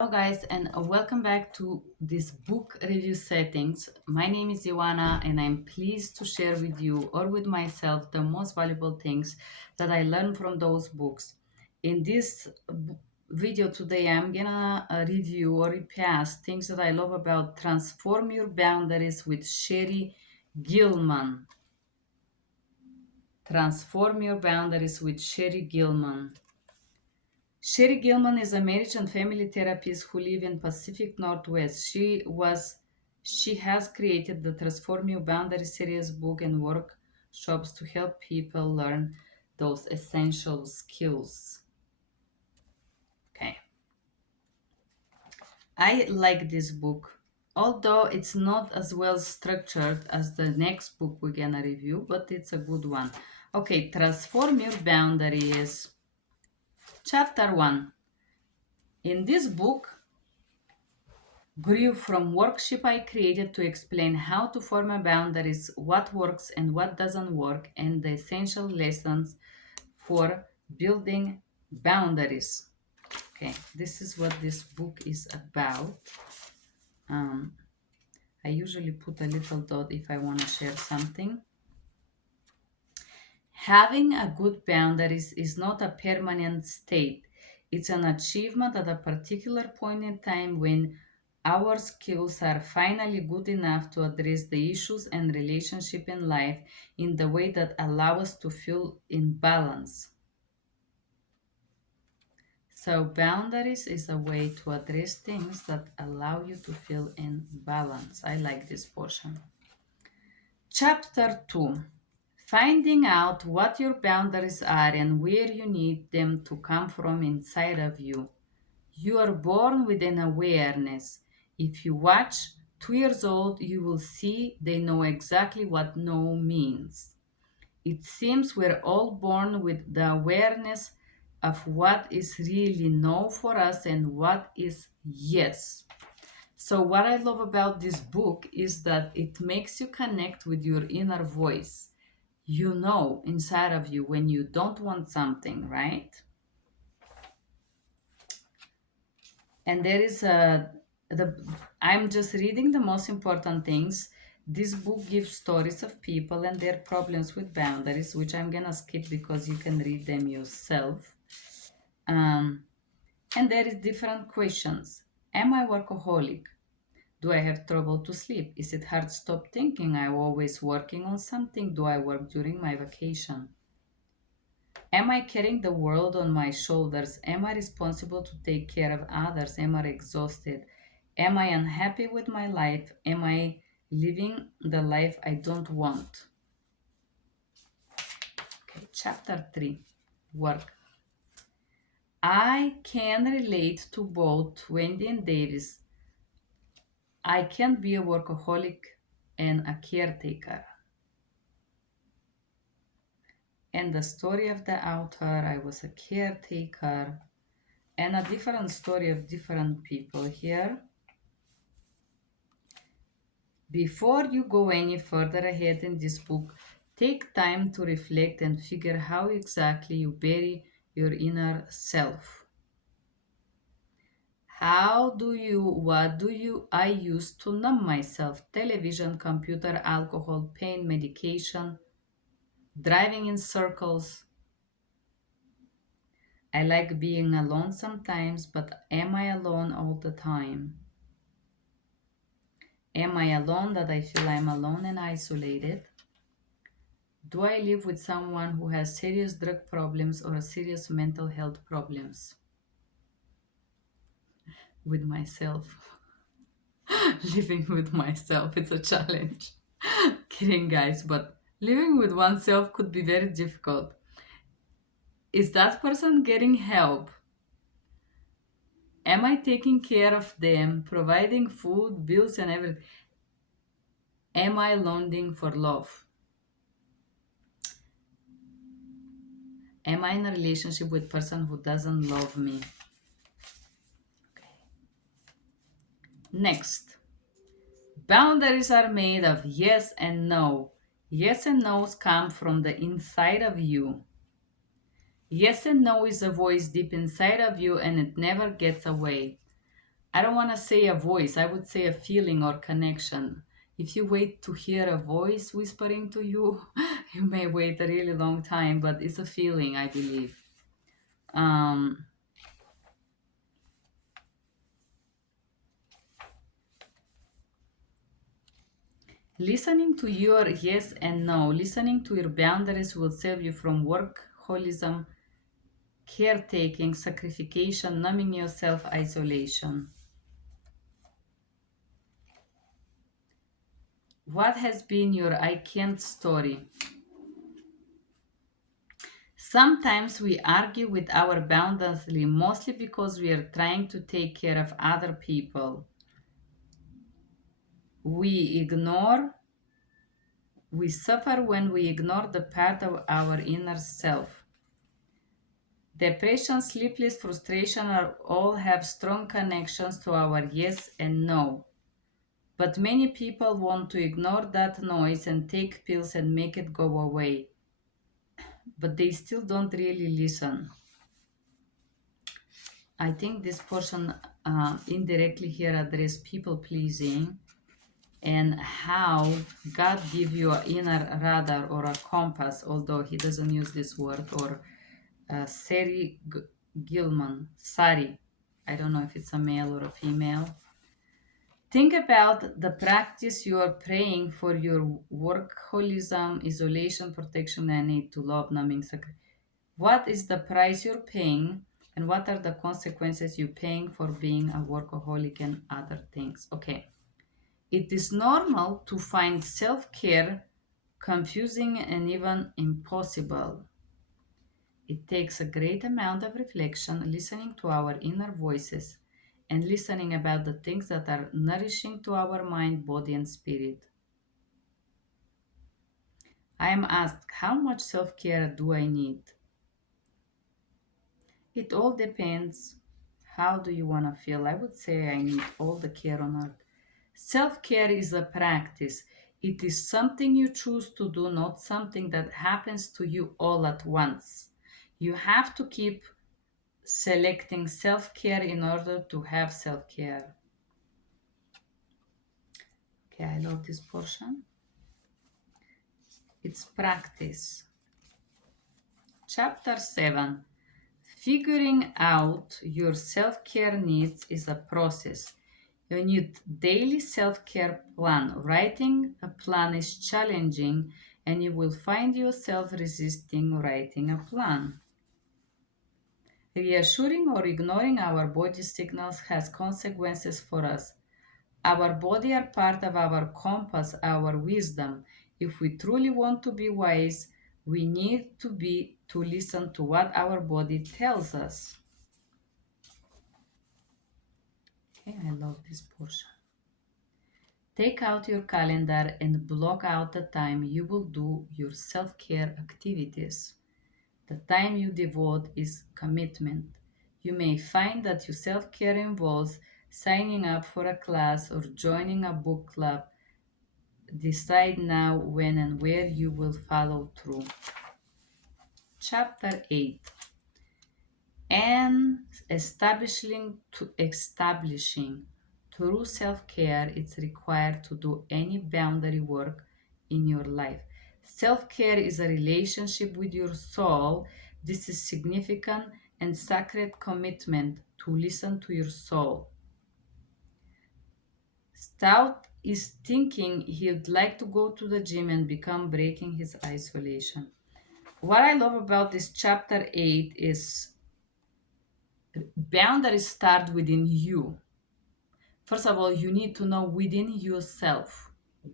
Hello, guys, and welcome back to this book review settings. My name is Ioana, and I'm pleased to share with you or with myself the most valuable things that I learned from those books. In this video today, I'm gonna review or repass things that I love about Transform Your Boundaries with Sherry Gilman. Transform Your Boundaries with Sherry Gilman. Sherry Gilman is a marriage and family therapist who lives in Pacific Northwest. She has created the Transform Your Boundaries series book and workshops to help people learn those essential skills. Okay. I like this book. Although it's not as well structured as the next book we're gonna review, but it's a good one. Okay, Transform Your Boundaries. Chapter 1. In this book, grew from worksheet I created to explain how to form a boundaries, what works and what doesn't work, and the essential lessons for building boundaries. Okay, this is what this book is about. Um, I usually put a little dot if I want to share something. Having a good boundaries is not a permanent state. It's an achievement at a particular point in time when our skills are finally good enough to address the issues and relationship in life in the way that allow us to feel in balance. So boundaries is a way to address things that allow you to feel in balance. I like this portion. Chapter 2. Finding out what your boundaries are and where you need them to come from inside of you. You are born with an awareness. If you watch 2 years old, you will see they know exactly what no means. It seems we're all born with the awareness of what is really no for us and what is yes. So, what I love about this book is that it makes you connect with your inner voice. You know inside of you when you don't want something, right? And there is the I'm just reading the most important things. This book gives stories of people and their problems with boundaries, which I'm gonna skip because you can read them yourself. Um, and there is different questions. Am I workaholic? Do I have trouble to sleep? Is it hard to stop thinking? I'm always working on something. Do I work during my vacation? Am I carrying the world on my shoulders? Am I responsible to take care of others? Am I exhausted? Am I unhappy with my life? Am I living the life I don't want? Okay, chapter 3, work. I can relate to both Wendy and Davis. I can be a workaholic and a caretaker. And the story of the author, I was a caretaker, and a different story of different people here. Before you go any further ahead in this book, take time to reflect and figure how exactly you bury your inner self. What do I use to numb myself? Television, computer, alcohol, pain, medication, driving in circles. I like being alone sometimes, but am I alone all the time? Am I alone that I feel I'm alone and isolated? Do I live with someone who has serious drug problems or serious mental health problems? With myself. Living with myself, it's a challenge. Kidding, guys, but living with oneself could be very difficult. Is that person getting help? Am I taking care of them, providing food, bills, and everything? Am I longing for love? Am I in a relationship with person who doesn't love me? Next, boundaries are made of yes and no. Yes and no's come from the inside of you. Yes and no is a voice deep inside of you and it never gets away. I don't want to say a voice, I would say a feeling or connection. If you wait to hear a voice whispering to you, you may wait a really long time, but it's a feeling, I believe. Um, Listening to your yes and no, listening to your boundaries will save you from workaholism, caretaking, sacrification, numbing yourself, isolation. What has been your I can't story? Sometimes we argue with our boundaries mostly because we are trying to take care of other people. We ignore, we suffer when we ignore the part of our inner self. Depression, sleepless, frustration are all have strong connections to our yes and no. But many people want to ignore that noise and take pills and make it go away. But they still don't really listen. I think this portion indirectly here address people pleasing and how God give you an inner radar or a compass, although he doesn't use this word, or Sarri Gilman, Sari. I don't know if it's a male or a female. Think about the practice you are praying for your workaholism, isolation, protection, and need to love, numbing, what is the price you're paying, and what are the consequences you're paying for being a workaholic and other things? Okay. It is normal to find self care confusing and even impossible. It takes a great amount of reflection, listening to our inner voices, and listening about the things that are nourishing to our mind, body, and spirit. I am asked, how much self care do I need? It all depends. How do you want to feel? I would say I need all the care on earth. Self care is a practice. It is something you choose to do, not something that happens to you all at once. You have to keep selecting self care in order to have self care. Okay, I love this portion. It's practice. Chapter 7. Figuring out your self care needs is a process. You need daily self-care plan. Writing a plan is challenging and you will find yourself resisting writing a plan. Reassuring or ignoring our body signals has consequences for us. Our body are part of our compass, our wisdom. If we truly want to be wise, we need to listen to what our body tells us. Okay, I love this portion. Take out your calendar and block out the time you will do your self care activities. The time you devote is commitment. You may find that your self care involves signing up for a class or joining a book club. Decide now when and where you will follow through. Chapter 8. And establishing true self-care, it's required to do any boundary work in your life. Self-care is a relationship with your soul. This is significant and sacred commitment to listen to your soul. Stout is thinking he'd like to go to the gym and become breaking his isolation. What I love about this chapter 8 is boundaries start within you. First of all, you need to know within yourself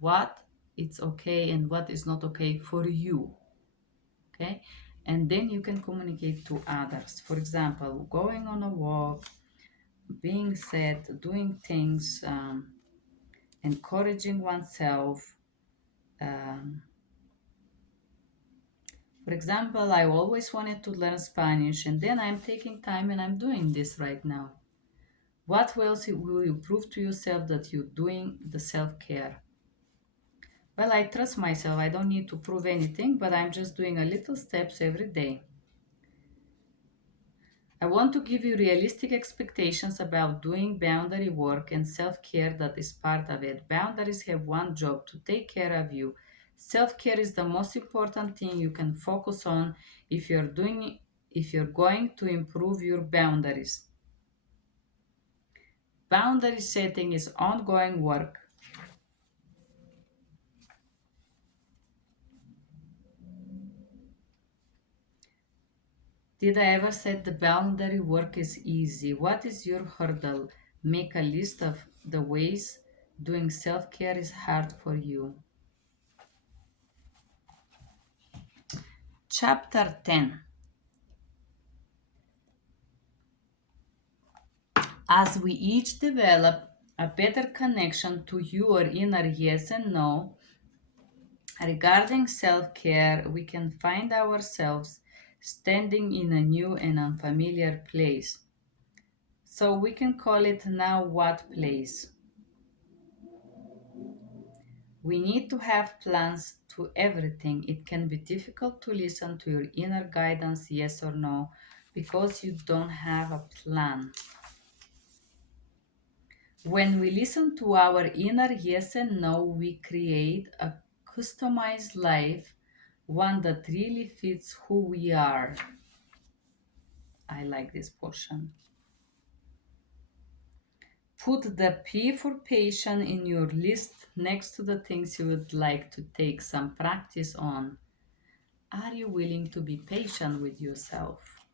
what it's okay and what is not okay for you. Okay, and then you can communicate to others. For example, going on a walk, being sad, doing things, encouraging oneself. Um, for example, I always wanted to learn Spanish, and then I'm taking time and I'm doing this right now. What else will you prove to yourself that you're doing the self care? Well, I trust myself. I don't need to prove anything, but I'm just doing a little steps every day. I want to give you realistic expectations about doing boundary work and self care that is part of it. Boundaries have one job: to take care of you. Self care is the most important thing you can focus on if you're going to improve your boundaries. Boundary setting is ongoing work. Did I ever say the boundary work is easy? What is your hurdle? Make a list of the ways doing self care is hard for you. Chapter 10. As we each develop a better connection to your inner yes and no regarding self care, we can find ourselves standing in a new and unfamiliar place. So we can call it now what place. We need to have plans to everything. It can be difficult to listen to your inner guidance, yes or no, because you don't have a plan. When we listen to our inner yes and no, we create a customized life, one that really fits who we are. I like this portion. Put the P for patient in your list next to the things you would like to take some practice on. Are you willing to be patient with yourself?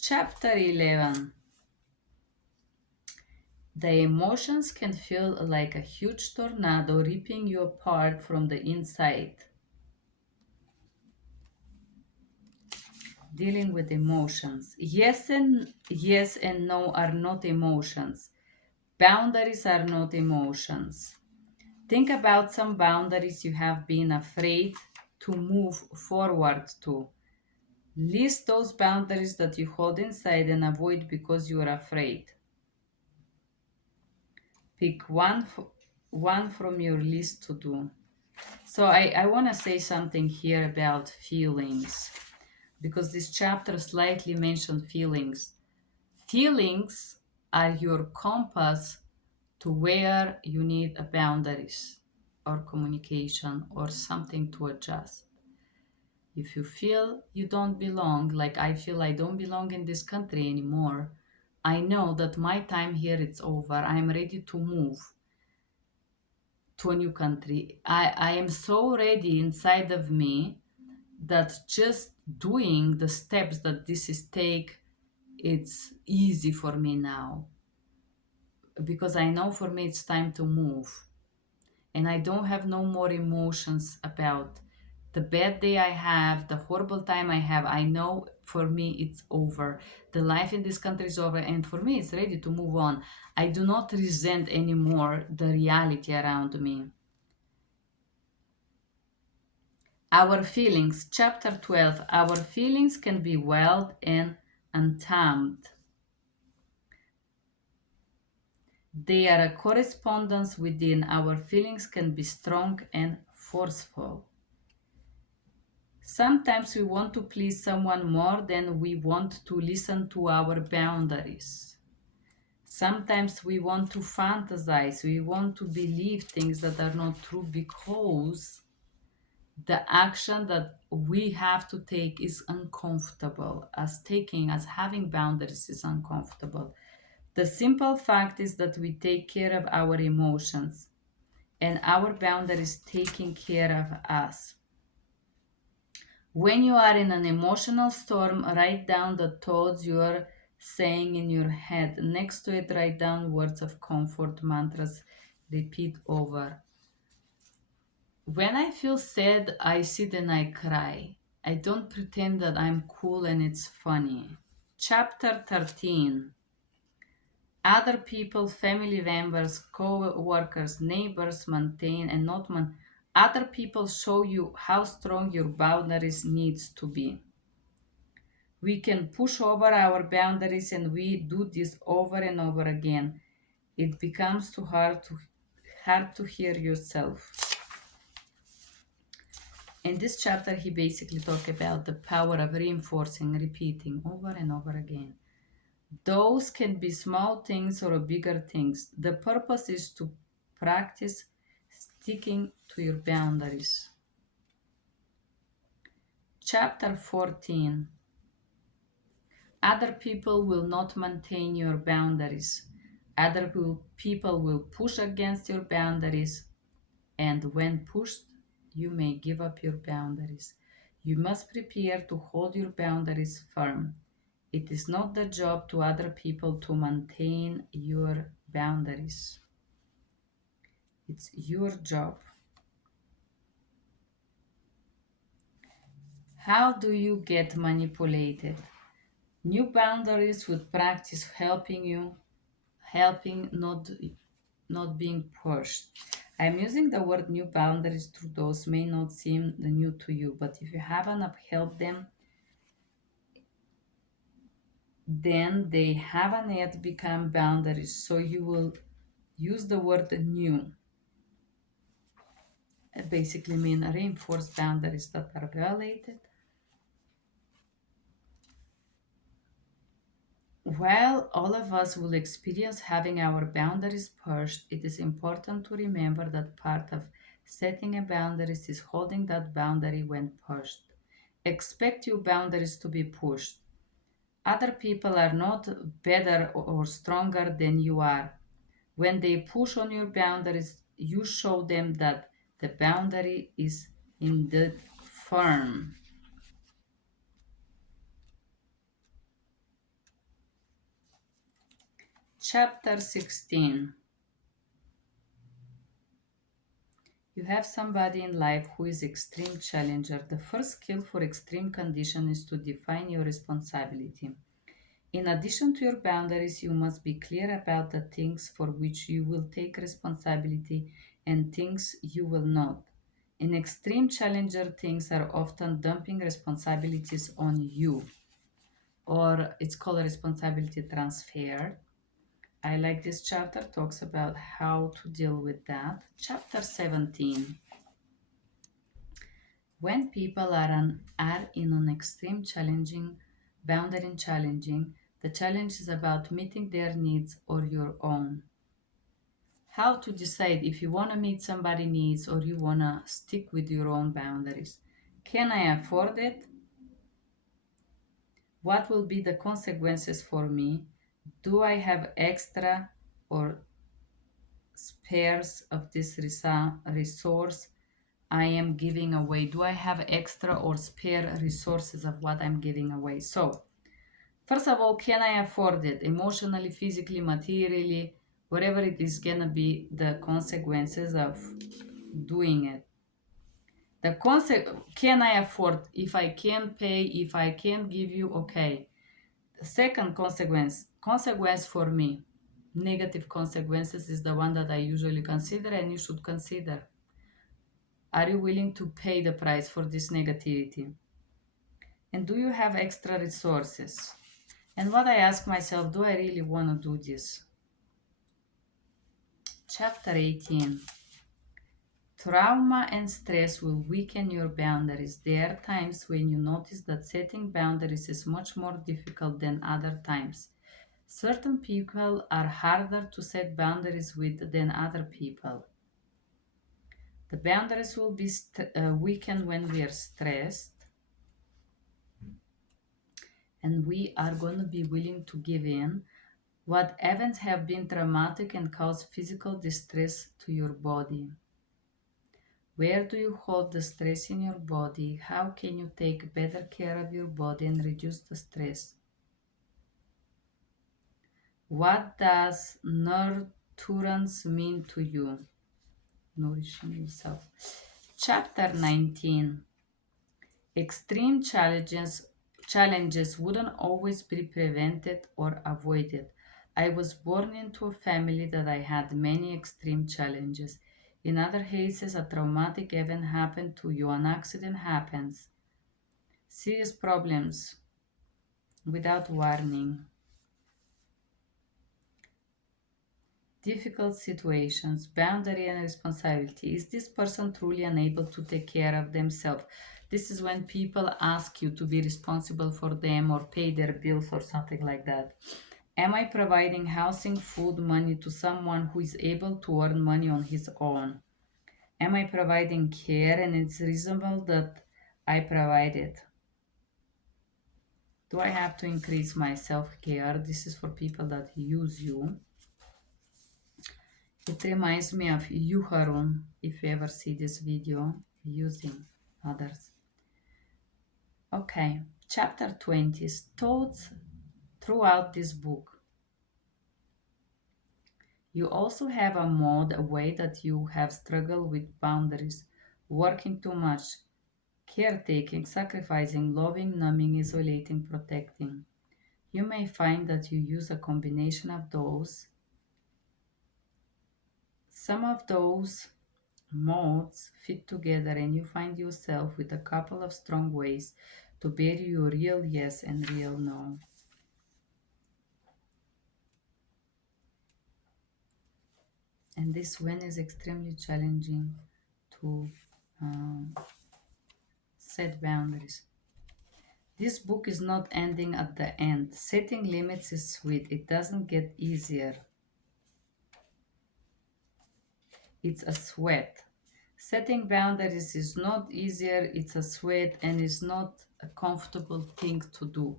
Chapter 11. The emotions can feel like a huge tornado ripping you apart from the inside. Dealing with emotions. Yes and no are not emotions. Boundaries are not emotions. Think about some boundaries you have been afraid to move forward to. List those boundaries that you hold inside and avoid because you are afraid. Pick one from your list to do. So I want to say something here about feelings because this chapter slightly mentioned feelings. Feelings are your compass to where you need a boundaries or communication or something to adjust. If you feel you don't belong, like I feel I don't belong in this country anymore, I know that my time here is over. I'm ready to move to a new country. I am so ready inside of me that just doing the steps that this is take, it's easy for me now because I know for me it's time to move and I don't have no more emotions about the bad day I have, the horrible time I have. I know for me it's over. The life in this country is over, and for me it's ready to move on. I do not resent anymore the reality around me. Our feelings, chapter 12. Our feelings can be wild and untamed. They are a correspondence within. Our feelings can be strong and forceful. Sometimes we want to please someone more than we want to listen to our boundaries. Sometimes we want to fantasize, we want to believe things that are not true because the action that we have to take is uncomfortable. As having boundaries is uncomfortable. The simple fact is that we take care of our emotions and our boundaries taking care of us. When you are in an emotional storm, write down the thoughts you are saying in your head. Next to it, write down words of comfort, mantras, repeat over. When I feel sad, I sit and I cry. I don't pretend that I'm cool and it's funny. Chapter 13. Other people, family members, co-workers, neighbors maintain and not maintain. Other people show you how strong your boundaries needs to be. We can push over our boundaries and we do this over and over again. It becomes too hard to hear yourself. In this chapter, he basically talked about the power of reinforcing, repeating over and over again. Those can be small things or bigger things. The purpose is to practice sticking to your boundaries. Chapter 14. Other people will not maintain your boundaries. People will push against your boundaries, and when pushed, you may give up your boundaries. You must prepare to hold your boundaries firm. It is not the job to other people to maintain your boundaries. It's your job. How do you get manipulated? New boundaries would practice helping, not being pushed. I'm using the word new boundaries to those may not seem new to you, but if you haven't upheld them, then they haven't yet become boundaries. So you will use the word new. It basically mean reinforced boundaries that are violated. While all of us will experience having our boundaries pushed, it is important to remember that part of setting a boundaries is holding that boundary when pushed. Expect your boundaries to be pushed. Other people are not better or stronger than you are. When they push on your boundaries, you show them that the boundary is indeed firm. Chapter 16. You have somebody in life who is extreme challenger. The first skill for extreme condition is to define your responsibility. In addition to your boundaries, you must be clear about the things for which you will take responsibility and things you will not. In extreme challenger, things are often dumping responsibilities on you, or it's called responsibility transfer. I like this chapter, talks about how to deal with that. Chapter 17. When people are in an extreme challenging, boundary challenging, the challenge is about meeting their needs or your own. How to decide if you want to meet somebody's needs or you want to stick with your own boundaries. Can I afford it? What will be the consequences for me? Do I have extra or spares of this resource I am giving away? Do I have extra or spare resources of what I'm giving away? So, first of all, can I afford it emotionally, physically, materially, whatever it is gonna be the consequences of doing it? Can I afford? If I can pay, if I can give you, okay. The second consequence for me, negative consequences is the one that I usually consider and you should consider. Are you willing to pay the price for this negativity? And do you have extra resources? And what I ask myself, do I really want to do this? Chapter 18. Trauma and stress will weaken your boundaries. There are times when you notice that setting boundaries is much more difficult than other times. Certain people are harder to set boundaries with than other people. The boundaries will be weakened when we are stressed, and we are going to be willing to give in. What events have been traumatic and cause physical distress to your body? Where do you hold the stress in your body? How can you take better care of your body and reduce the stress? What does nurturance mean to you? Nourishing yourself. Chapter 19. Extreme challenges wouldn't always be prevented or avoided. I was born into a family that I had many extreme challenges. In other cases, a traumatic event happened to you, an accident happens, serious problems without warning. Difficult situations, boundary and responsibility. Is this person truly unable to take care of themselves? This is when people ask you to be responsible for them or pay their bills or something like that. Am I providing housing, food, money to someone who is able to earn money on his own? Am I providing care and it's reasonable that I provide it? Do I have to increase my self care? This is for people that use you. It reminds me of you, Harun, if you ever see this video, using others. Okay, chapter 20 is thoughts throughout this book. You also have a mode, a way that you have struggled with boundaries, working too much, caretaking, sacrificing, loving, numbing, isolating, protecting. You may find that you use a combination of those. Some of those modes fit together, and you find yourself with a couple of strong ways to bury your real yes and real no. And this one is extremely challenging to um, set boundaries. This book is not ending at the end. Setting limits is sweet, it doesn't get easier, it's a sweat. Setting boundaries is not easier, it's a sweat, and it's not a comfortable thing to do.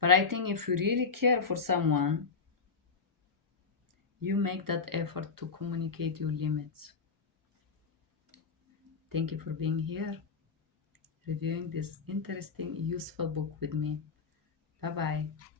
But I think if you really care for someone, you make that effort to communicate your limits. Thank you for being here, reviewing this interesting, useful book with me. Bye bye.